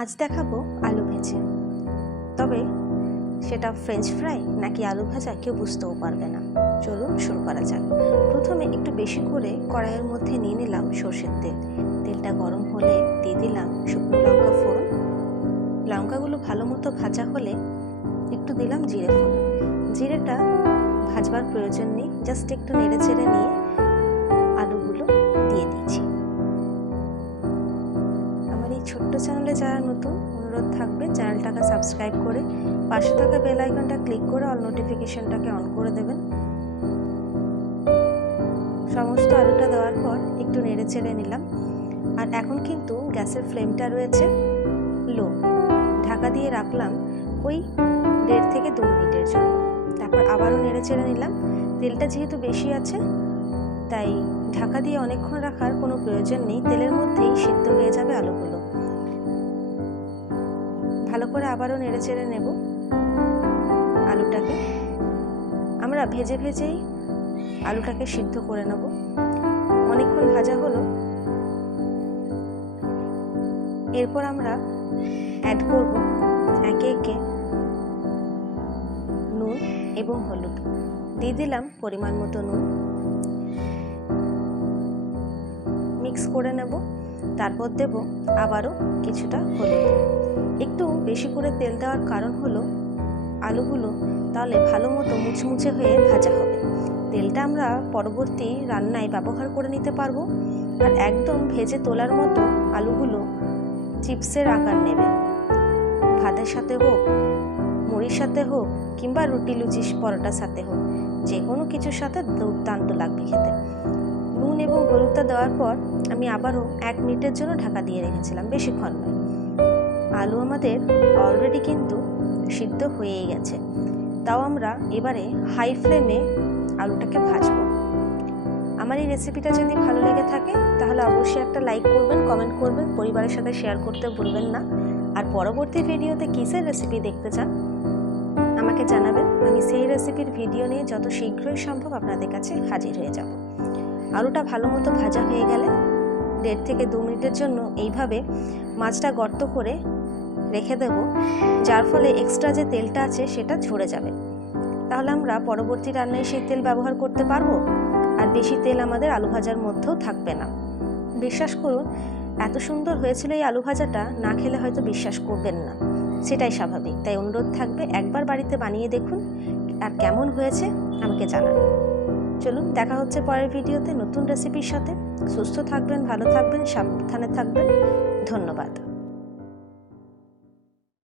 আজ দেখাবো আলু ভেজে। তবে সেটা ফ্রেঞ্চ ফ্রাই নাকি আলু ভাজা কেউ বুঝতেও পারবে না। চলুন শুরু করা যাক। প্রথমে একটু বেশি করে কড়াইয়ের মধ্যে নিয়ে নিলাম সর্ষের তেল। তেলটা গরম হলে দিয়ে দিলাম শুকনো লঙ্কা ফোড়ন। লঙ্কাগুলো ভালো মতো ভাজা হলে একটু দিলাম জিরে ফোড়ন। জিরেটা ভাজবার প্রয়োজন নেই জাস্ট একটু নেড়ে চেড়ে নিয়ে আলুগুলো দিয়ে দিয়েছি ছোট্ট চ্যানেলে যারা নতুন, অনুরোধ থাকবে চ্যানেলটাকে সাবস্ক্রাইব করে পাশে থাকা বেল আইকনটা ক্লিক করে অল নোটিফিকেশনটাকে অন করে দেবেন। সমস্ত আলুটা দেওয়ার পর একটু নেড়ে চেড়ে নিলাম। আর এখন কিন্তু গ্যাসের ফ্লেমটা রয়েছে লো। ঢাকা দিয়ে রাখলাম ওই দেড় থেকে দু মিনিটের জন্য। তারপর আবারও নেড়ে চেড়ে নিলাম। তেলটা যেহেতু বেশি আছে, তাই ঢাকা দিয়ে অনেকক্ষণ রাখার কোনো প্রয়োজন নেই। তেলের মধ্যেই সিদ্ধ হয়ে যাবে আলুগুলো। ভালো করে আবারও নেড়ে চেড়ে নেব আলুটাকে। আমরা ভেজে ভেজেই আলুটাকে সিদ্ধ করে নেব। অনেকক্ষণ ভাজা হলো। এরপর আমরা অ্যাড করব একে একে নুন এবং হলুদ। দিয়ে দিলাম পরিমাণ মতো নুন। মিক্স করে নেব। তারপর দেব আবারও কিছুটা হলুদ। একটু বেশি করে তেল দেওয়ার কারণ হলো, আলুগুলো তাহলে ভালো মতো মুচমুচে হয়ে ভাজা হবে। তেলটা আমরা পরবর্তী রান্নায় ব্যবহার করে নিতে পারব। আর একদম ভেজে তোলার মতো আলুগুলো চিপসের আকার নেবে। ভাতের সাথে হোক, মুড়ির সাথে হোক, কিংবা রুটি, লুচি, পরোটার সাথে হোক যে কোনো কিছুর সাথে দুর্দান্ত লাগবে খেতে। নুন এবং হলুদটা দেওয়ার পর আমি আবারও এক মিনিটের জন্য ঢাকা দিয়ে রেখেছিলাম, বেশিক্ষণ নয়। আলু আমাদের অলরেডি কিন্তু সিদ্ধ হয়েই গেছে। তাও আমরা এবারে হাই ফ্লেমে আলুটাকে ভাজবো। আমার এই রেসিপিটা যদি ভালো লেগে থাকে, তাহলে অবশ্যই একটা লাইক করবেন কমেন্ট করবেন, পরিবারের সাথে শেয়ার করতে ভুলবেন না। আর পরবর্তী ভিডিওতে কিসের রেসিপি দেখতে চান, আমাকে জানাবেন। আমি সেই রেসিপির ভিডিও নিয়ে যত শীঘ্রই সম্ভব আপনাদের কাছে হাজির হয়ে যাব। আলুটা ভালো মতো ভাজা হয়ে গেলে দেড় থেকে দু মিনিটের জন্য এইভাবে মাছটা গর্ত করে রেখে দেব, যার ফলে এক্সট্রা যে তেলটা আছে সেটা ঝরে যাবে। তাহলে আমরা পরবর্তী রান্নায় সেই তেল ব্যবহার করতে পারব? আর বেশি তেল আমাদের আলু ভাজার মধ্যেও থাকবে না। বিশ্বাস করুন, এত সুন্দর হয়েছিল এই আলু ভাজাটা, না খেলে হয়তো বিশ্বাস করবেন না। সেটাই স্বাভাবিক। তাই অনুরোধ থাকবে, একবার বাড়িতে বানিয়ে দেখুন, আর কেমন হয়েছে আমাকে জানান। চলুন, দেখা হচ্ছে পরের ভিডিওতে নতুন রেসিপির সাথে। সুস্থ থাকবেন, ভালো থাকবেন, সাবধানে থাকবেন। ধন্যবাদ।